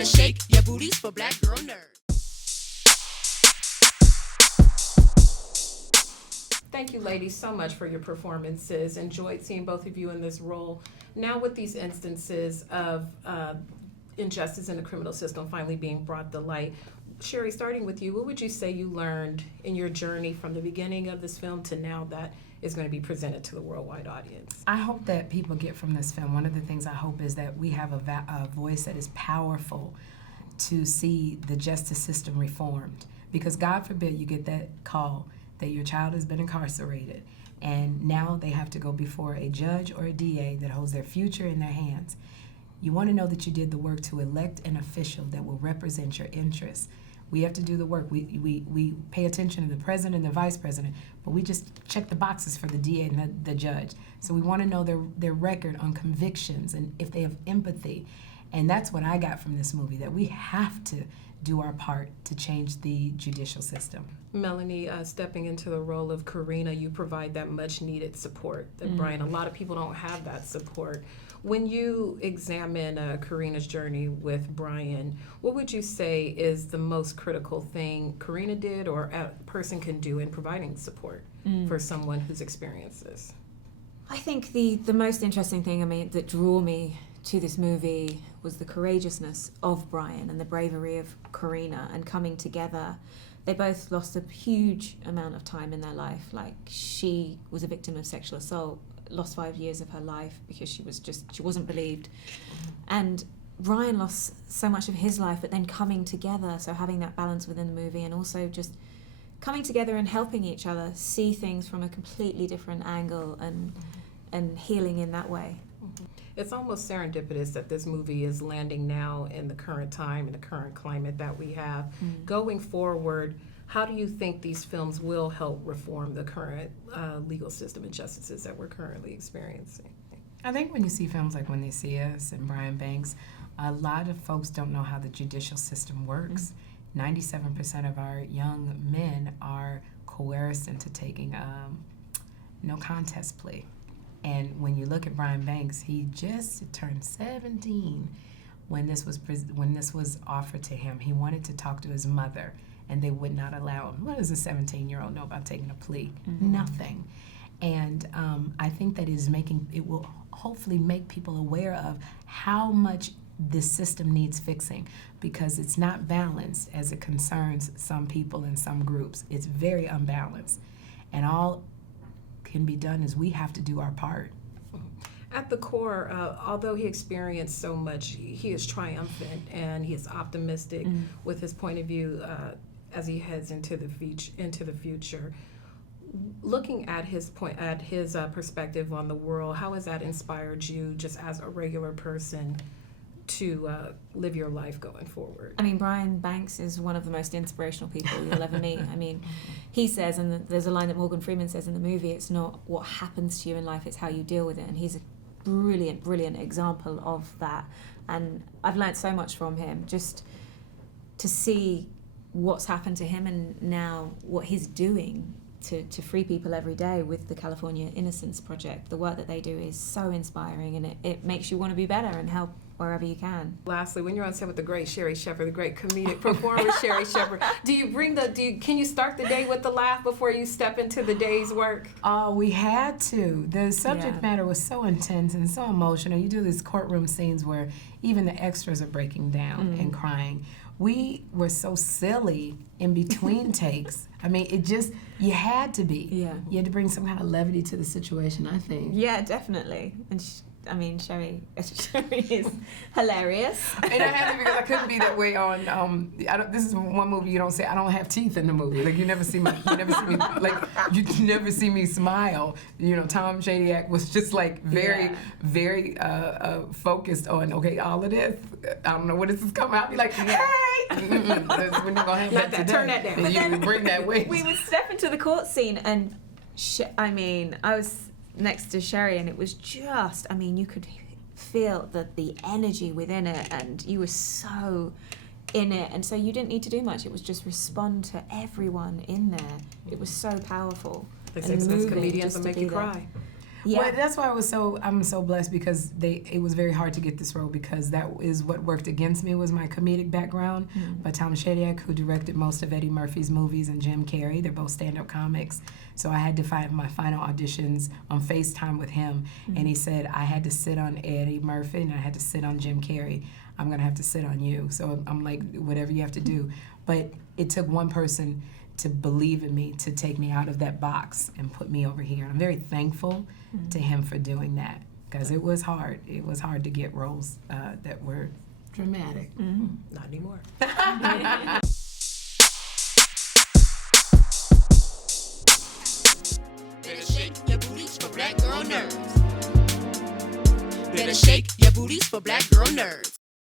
better shake your booties for Black Girl Nerd. Thank you, ladies, so much for your performances. Enjoyed seeing both of you in this role. Now with these instances of injustice in the criminal system finally being brought to light, Sherri, starting with you, what would you say you learned in your journey from the beginning of this film to now that is going to be presented to the worldwide audience? I hope that people get from this film, one of the things I hope is that we have a voice that is powerful to see the justice system reformed. Because God forbid you get that call that your child has been incarcerated and now they have to go before a judge or a DA that holds their future in their hands. You want to know that you did the work to elect an official that will represent your interests. We have to do the work. We pay attention to the president and the vice president, but we just check the boxes for the DA and the judge. So we want to know their record on convictions and if they have empathy. And that's what I got from this movie, that we have to do our part to change the judicial system. Melanie, stepping into the role of Karina, you provide that much needed support that Brian, a lot of people don't have that support. When you examine Karina's journey with Brian, what would you say is the most critical thing Karina did or a person can do in providing support for someone who's experienced this? I think the most interesting thing, that drew me to this movie was the courageousness of Brian and the bravery of Karina and coming together. They both lost a huge amount of time in their life. Like, she was a victim of sexual assault, lost 5 years of her life because she wasn't believed. And Brian lost so much of his life, but then coming together, so having that balance within the movie and also just coming together and helping each other see things from a completely different angle and healing in that way. It's almost serendipitous that this movie is landing now in the current time and the current climate that we have. Going forward, how do you think these films will help reform the current legal system injustices that we're currently experiencing? I think when you see films like When They See Us and Brian Banks, a lot of folks don't know how the judicial system works. 97% of our young men are coerced into taking no contest plea. And when you look at Brian Banks, he just turned 17 when this was offered to him. He wanted to talk to his mother, and they would not allow him. What does a 17-year-old know about taking a plea? Nothing. And I think that it will hopefully make people aware of how much this system needs fixing, because it's not balanced as it concerns some people and some groups. It's very unbalanced. And all can be done is we have to do our part. At the core, although he experienced so much, he is triumphant and he is optimistic with his point of view as he heads into the future. Looking at his perspective on the world, how has that inspired you just as a regular person to live your life going forward? Brian Banks is one of the most inspirational people you'll ever meet. He says, and there's a line that Morgan Freeman says in the movie, it's not what happens to you in life, it's how you deal with it. And he's a brilliant, brilliant example of that. And I've learned so much from him, just to see what's happened to him and now what he's doing to free people every day with the California Innocence Project. The work that they do is so inspiring, and it makes you want to be better and help wherever you can. Lastly, when you're on set with the great Sherri Shepherd, the great comedic performer Sherri Shepherd, can you start the day with the laugh before you step into the day's work? Oh, we had to. The subject matter was so intense and so emotional. You do these courtroom scenes where even the extras are breaking down and crying. We were so silly in between takes. You had to be. Yeah. You had to bring some kind of levity to the situation, I think. Yeah, definitely. And Sherri is hilarious. And I had to, because I couldn't be that way on. This is one movie you don't say I don't have teeth in the movie. Like you never see me smile. Tom Shadyac was just like very focused on all of this. I don't know when this is coming. I'll be like, hey, we're not gonna have that today. Turn that down. And you bring that weight. We would step into the court scene, and I was next to Sherri, and it was just, you could feel the energy within it, and you were so in it, and so you didn't need to do much. It was just respond to everyone in there. It was so powerful. They say sometimes comedians will make you cry. Yeah. Well, that's why I'm so blessed because it was very hard to get this role because that is what worked against me was my comedic background. But Tom Shadyac, who directed most of Eddie Murphy's movies, and Jim Carrey, they're both stand-up comics. So I had to find my final auditions on FaceTime with him, and he said I had to sit on Eddie Murphy and I had to sit on Jim Carrey. I'm gonna have to sit on you. So I'm like, whatever you have to do. But it took one person to believe in me, to take me out of that box and put me over here. I'm very thankful to him for doing that because it was hard. It was hard to get roles that were dramatic. Not anymore. Better shake your booties for black girl nerves. Better shake your booties for black girl nerves.